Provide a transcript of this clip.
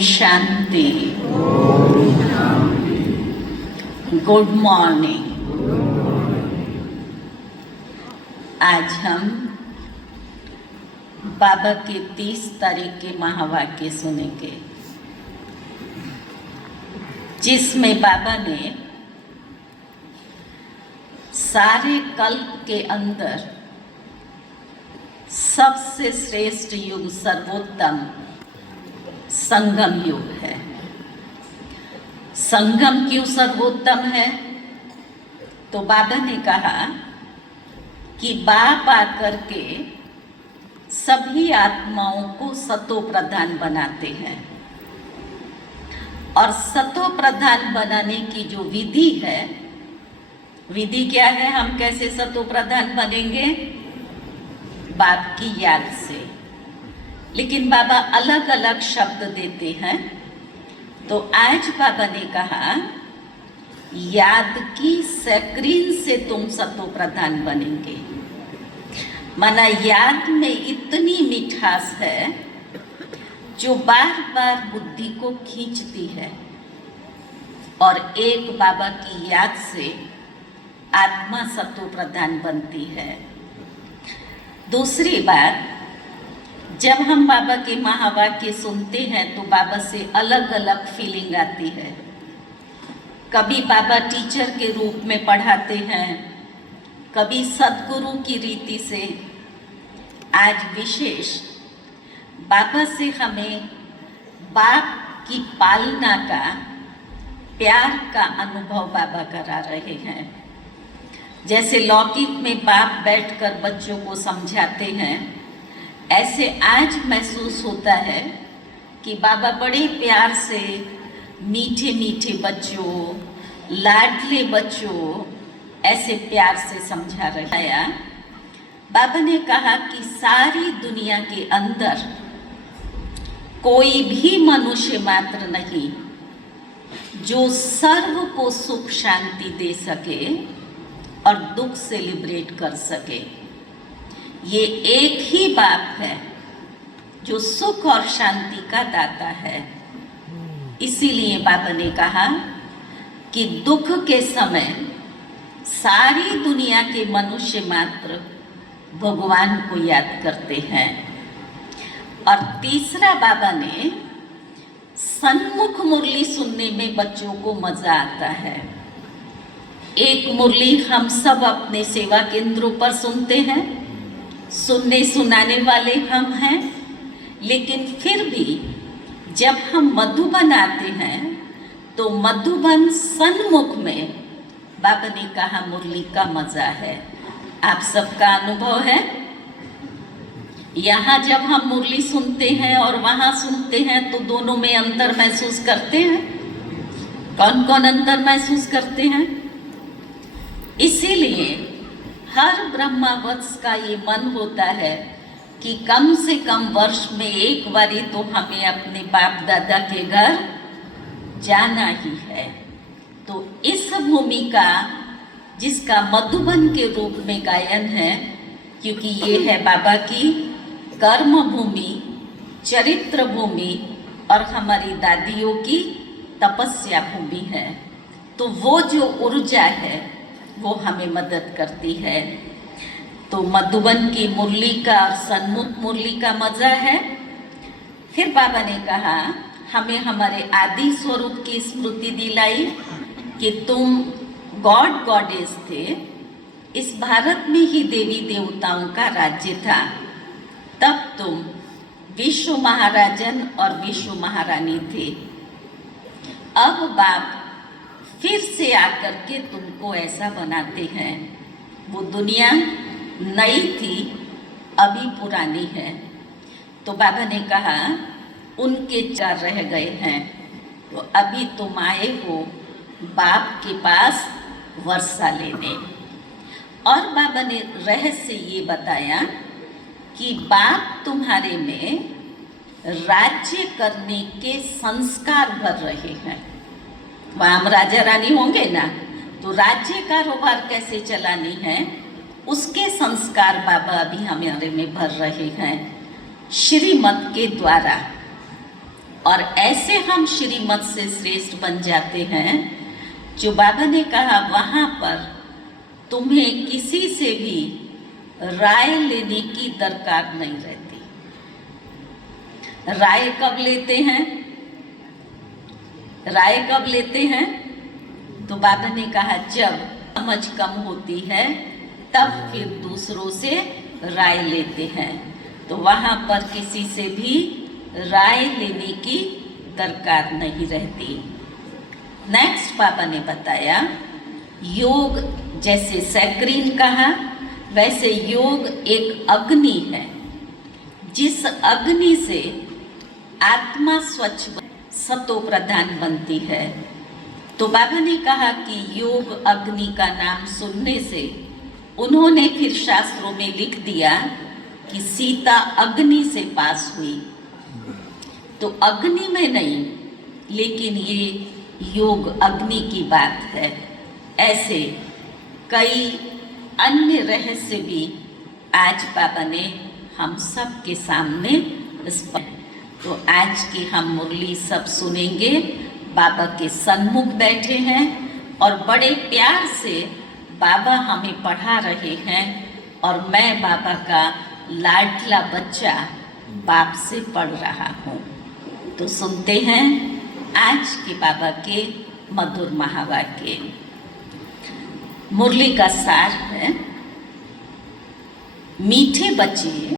शांति। Good morning. आज हम बाबा के 30 तारीख के महावाक्य सुनेंगे, जिसमें बाबा ने सारे कल्प के अंदर सबसे श्रेष्ठ युग, सर्वोत्तम संगम युग है। संगम क्यों सर्वोत्तम है? तो बाबा ने कहा कि बाप आकर के सभी आत्माओं को सतो प्रधान बनाते हैं, और सतो प्रधान बनाने की जो विधि है, विधि क्या है? हम कैसे सतो प्रधान बनेंगे? बाप की याद से। लेकिन बाबा अलग अलग शब्द देते हैं। तो आज बाबा ने कहा, याद की स्क्रीन से तुम सतो प्रधान बनेंगे। माना याद में इतनी मिठास है जो बार बार बुद्धि को खींचती है, और एक बाबा की याद से आत्मा सतो प्रधान बनती है। दूसरी बात, जब हम बाबा के महावाक्य सुनते हैं तो बाबा से अलग अलग फीलिंग आती है। कभी बाबा टीचर के रूप में पढ़ाते हैं, कभी सद्गुरु की रीति से। आज विशेष बाबा से हमें बाप की पालना का, प्यार का अनुभव बाबा करा रहे हैं। जैसे लौकिक में बाप बैठकर बच्चों को समझाते हैं, ऐसे आज महसूस होता है कि बाबा बड़े प्यार से मीठे मीठे बच्चों, लाडले बच्चों, ऐसे प्यार से समझा रहे हैं। बाबा ने कहा कि सारी दुनिया के अंदर कोई भी मनुष्य मात्र नहीं जो सर्व को सुख शांति दे सके और दुख से लिबरेट कर सके। ये एक ही बाप है जो सुख और शांति का दाता है। इसीलिए बाबा ने कहा कि दुख के समय सारी दुनिया के मनुष्य मात्र भगवान को याद करते हैं। और तीसरा, बाबा ने सन्मुख मुरली सुनने में बच्चों को मजा आता है। एक मुरली हम सब अपने सेवा केंद्रों पर सुनते हैं, सुनने सुनाने वाले हम हैं, लेकिन फिर भी जब हम मधुबन आते हैं तो मधुबन सन्मुख में बाबा ने कहा मुरली का मजा है। आप सबका अनुभव है? यहाँ जब हम मुरली सुनते हैं और वहाँ सुनते हैं तो दोनों में अंतर महसूस करते हैं। कौन कौन अंतर महसूस करते हैं? इसीलिए हर ब्रह्मावत्स का ये मन होता है कि कम से कम वर्ष में एक बारी तो हमें अपने बाप दादा के घर जाना ही है। तो इस भूमि का, जिसका मधुबन के रूप में गायन है, क्योंकि ये है बाबा की कर्म भूमि, चरित्र भूमि और हमारी दादियों की तपस्या भूमि है, तो वो जो ऊर्जा है वो हमें मदद करती है। तो मधुबन की मुरली का और सन्मुख मुरली का मजा है। फिर बाबा ने कहा, हमें हमारे आदि स्वरूप की स्मृति दिलाई कि तुम गॉड गॉडेस थे। इस भारत में ही देवी देवताओं का राज्य था। तब तुम विश्व महाराजन और विश्व महारानी थे। अब बाप फिर से आकर के तुमको ऐसा बनाते हैं। वो दुनिया नई थी, अभी पुरानी है। तो बाबा ने कहा, उनके 4 रह गए हैं, तो अभी तुम आए हो बाप के पास वर्षा लेने। और बाबा ने रहस्य ये बताया कि बाप तुम्हारे में राज्य करने के संस्कार भर रहे हैं। वहाँ हम राजा रानी होंगे ना, तो राज्य कारोबार कैसे चलानी है, उसके संस्कार बाबा अभी हमारे में भर रहे हैं श्रीमत के द्वारा। और ऐसे हम श्रीमत से श्रेष्ठ बन जाते हैं, जो बाबा ने कहा वहाँ पर तुम्हें किसी से भी राय लेने की दरकार नहीं रहती। राय कब लेते हैं? राय कब लेते हैं? तो बाबा ने कहा जब समझ कम होती है तब फिर दूसरों से राय लेते हैं। तो वहाँ पर किसी से भी राय लेने की दरकार नहीं रहती। नेक्स्ट बाबा ने बताया योग, जैसे सैक्रीन कहा, वैसे योग एक अग्नि है, जिस अग्नि से आत्मा स्वच्छ सतो प्रधान बनती है। तो बाबा ने कहा कि योग अग्नि का नाम सुनने से उन्होंने फिर शास्त्रों में लिख दिया कि सीता अग्नि से पास हुई। तो अग्नि में नहीं, लेकिन ये योग अग्नि की बात है। ऐसे कई अन्य रहस्य भी आज बाबा ने हम सब के सामने तो आज की हम मुरली सब सुनेंगे। बाबा के सन्मुख बैठे हैं और बड़े प्यार से बाबा हमें पढ़ा रहे हैं, और मैं बाबा का लाडला बच्चा बाप से पढ़ रहा हूँ। तो सुनते हैं आज के बाबा के मधुर महावाक्य। मुरली का सार है, मीठे बच्चे